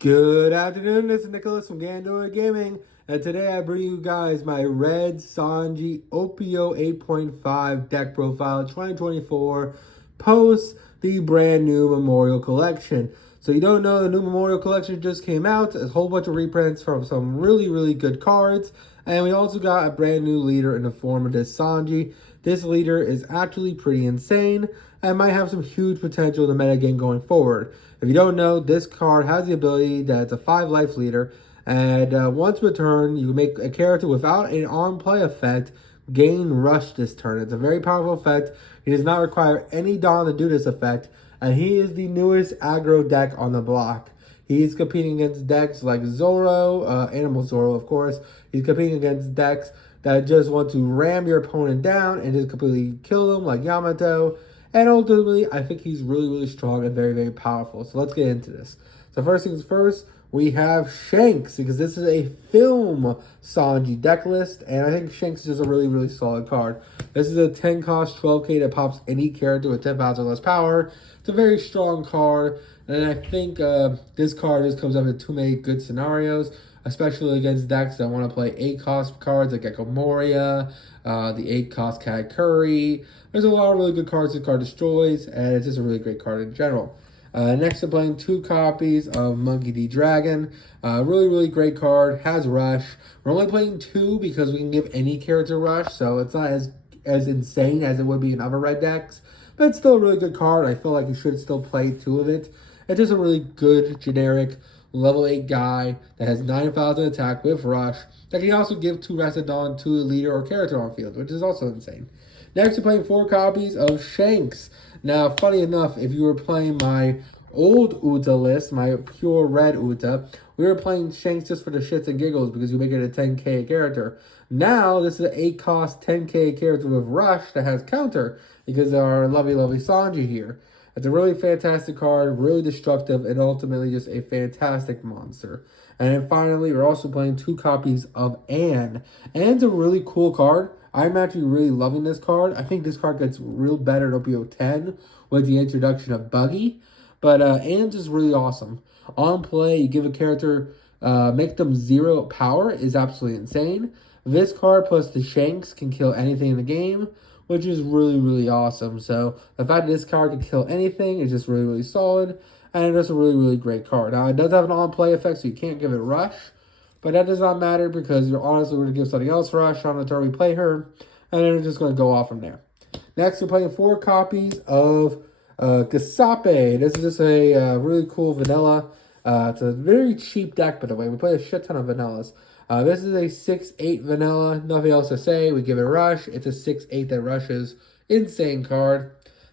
Good afternoon, this is Nicholas from Gandora Gaming, and today I bring you guys my red Sanji OP08.5 deck profile 2024 post the brand new Memorial Collection. So you don't know, the new Memorial Collection just came out, a whole bunch of reprints from some really good cards, and we also got a brand new leader in the form of this Sanji. This leader is actually pretty insane and might have some huge potential in the metagame going forward. If you don't know, this card has the ability that it's a 5 life leader, and once per turn, you make a character without an on-play effect gain rush this turn. It's a very powerful effect. He does not require any Dawn to do this effect, and he is the newest aggro deck on the block. He's competing against decks like Zoro, Animal Zoro, of course. He's competing against decks that just want to ram your opponent down and just completely kill them, like Yamato. And ultimately, I think he's really strong and very powerful. So let's get into this. So first things first, we have Shanks, because this is a film Sanji deck list, and I think Shanks is a really solid card. This is a 10 cost 12k that pops any character with 10,000 or less power. It's a very strong card, and I think this card just comes up in too many good scenarios, especially against decks that want to play 8 cost cards like Gecko Moria, the 8 cost Katakuri. There's a lot of really good cards this card destroys, and it's just a really great card in general. Next, I'm playing 2 copies of Monkey D. Dragon. Really great card. Has Rush. We're only playing 2 because we can give any character Rush, so it's not as insane as it would be in other red decks. But it's still a really good card. I feel like you should still play 2 of it. It's just a really good, generic, level 8 guy that has 9,000 attack with Rush that can also give 2 Rested to a leader or character on field, which is also insane. Next, we're playing 4 copies of Shanks. Now, funny enough, if you were playing my old Uta list, my pure red Uta, we were playing Shanks just for the shits and giggles because you make it a 10k character. Now, this is an 8 cost 10k character with Rush that has counter because of our lovely Sanji here. It's a really fantastic card, really destructive, and ultimately just a fantastic monster. And then finally, we're also playing 2 copies of Anne. Anne's a really cool card. I'm actually really loving this card. I think this card gets real better at OP10 with the introduction of Buggy. But Anne's is really awesome. On play, you give a character, make them 0 power is absolutely insane. This card plus the Shanks can kill anything in the game, which is really awesome. So the fact that this card can kill anything is just really solid. And it's a really great card. Now, it does have an on-play effect, so you can't give it Rush. But that does not matter because you're honestly going to give something else Rush on the turn we play her. And then it's just going to go off from there. Next, we're playing 4 copies of Gasape. This is just a really cool vanilla. It's a very cheap deck, by the way. We play a shit ton of vanillas. This is a 6/8 vanilla. Nothing else to say. We give it Rush. It's a 6/8 that rushes. Insane card.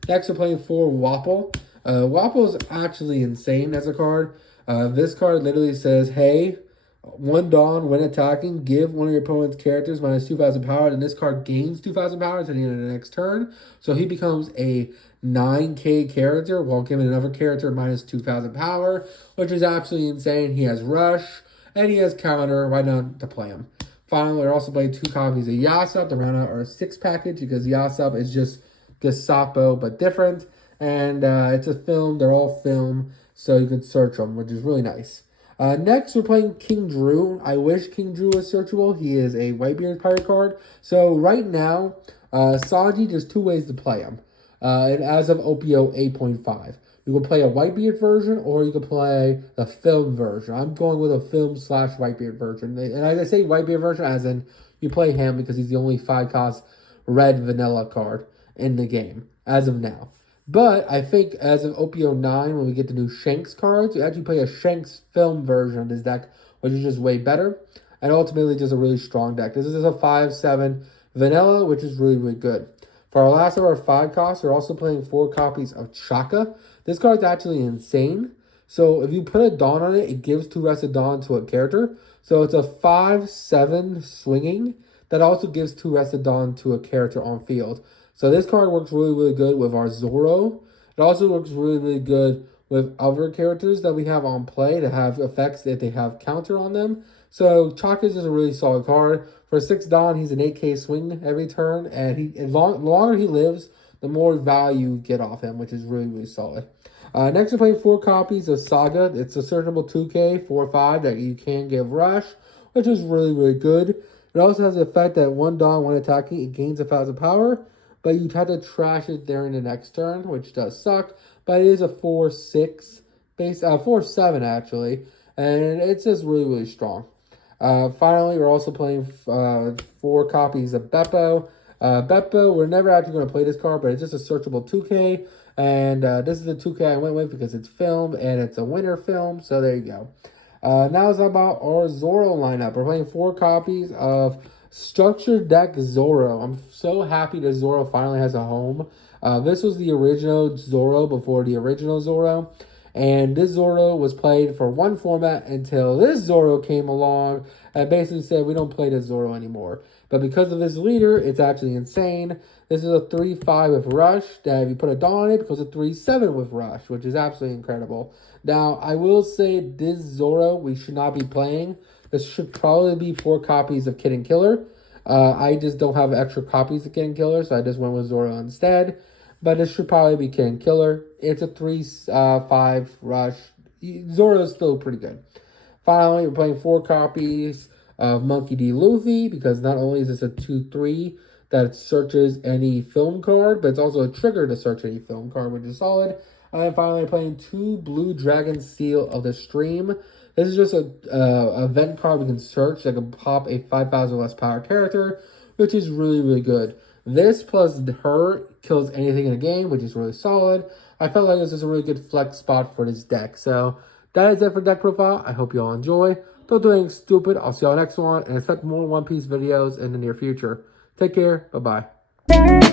Next, we're playing 4 Wapple. Wapple is actually insane as a card. This card literally says, hey, 1 Dawn, when attacking, give one of your opponent's characters minus 2,000 power, and this card gains 2,000 power at the end of the next turn. So he becomes a 9k character while giving another character minus 2,000 power, which is absolutely insane. He has Rush, and he has counter. Why not to play him? Finally, we're also playing 2 copies of Yasop to round out our 6 package because Yasop is just Gasapo but different. And it's a film. They're all film, so you can search them, which is really nice. Next, we're playing King Drew. I wish King Drew was searchable. He is a Whitebeard pirate card. So right now, Sanji, there's 2 ways to play him. And as of OP08.5. You can play a Whitebeard version, or you can play the film version. I'm going with a film/Whitebeard version. And I say Whitebeard version as in you play him because he's the only 5 cost red vanilla card in the game as of now. But I think as of OP09, when we get the new Shanks cards, we actually play a Shanks film version of this deck, which is just way better. And ultimately just a really strong deck. This is a 5/7 vanilla, which is really good. For our last of our 5 costs, we're also playing 4 copies of Chaka. This card's actually insane. So if you put a Dawn on it, it gives 2 Rested Dawn to a character. So it's a 5/7 swinging that also gives 2 Rested Dawn to a character on field. So this card works really good with our Zoro. It also works really good with other characters that we have on play that have effects that they have counter on them. So Chaka is just a really solid card. For 6 Dawn, he's an 8k swing every turn, and the longer he lives, the more value you get off him, which is really solid. Next, I'm playing 4 copies of Saga. It's a searchable 2K 4/5 that you can give Rush, which is really, really good. It also has the effect that one Dawn, when attacking, it gains 1,000 power, but you'd have to trash it during the next turn, which does suck. But it is a 4/6 base, 4/7 actually, and it's just really, really strong. Finally, we're also playing 4 copies of Beppo. Beppo, we're never actually going to play this card, but it's just a searchable 2K. And this is the 2K I went with because it's filmed and it's a winter film. So there you go. Now it's about our Zoro lineup. We're playing 4 copies of Structured Deck Zoro. I'm so happy that Zoro finally has a home. This was the original Zoro before the original Zoro. And this Zoro was played for one format until this Zoro came along and basically said, we don't play this Zoro anymore. But because of this leader, it's actually insane. This is a 3/5 with Rush that if you put a Dawn on it, becomes a 3/7 with Rush, which is absolutely incredible. Now, I will say this Zoro we should not be playing. This should probably be 4 copies of Kid and Killer. I just don't have extra copies of Kid and Killer, so I just went with Zoro instead. But this should probably be Kid and Killer. It's a 3/5 Rush. Zoro is still pretty good. Finally, we're playing 4 copies of Monkey D. Luffy, because not only is this a 2/3 that searches any film card, but it's also a trigger to search any film card, which is solid. And finally, playing 2 Blue Dragon Seal of the Stream. This is just a event card we can search that can pop a 5,000 less power character, which is really, really good. This plus her kills anything in the game, which is really solid. I felt like this is a really good flex spot for this deck. So that is it for deck profile. I hope you all enjoy. Don't do anything stupid. I'll see y'all next one, and expect more One Piece videos in the near future. Take care. Bye-bye.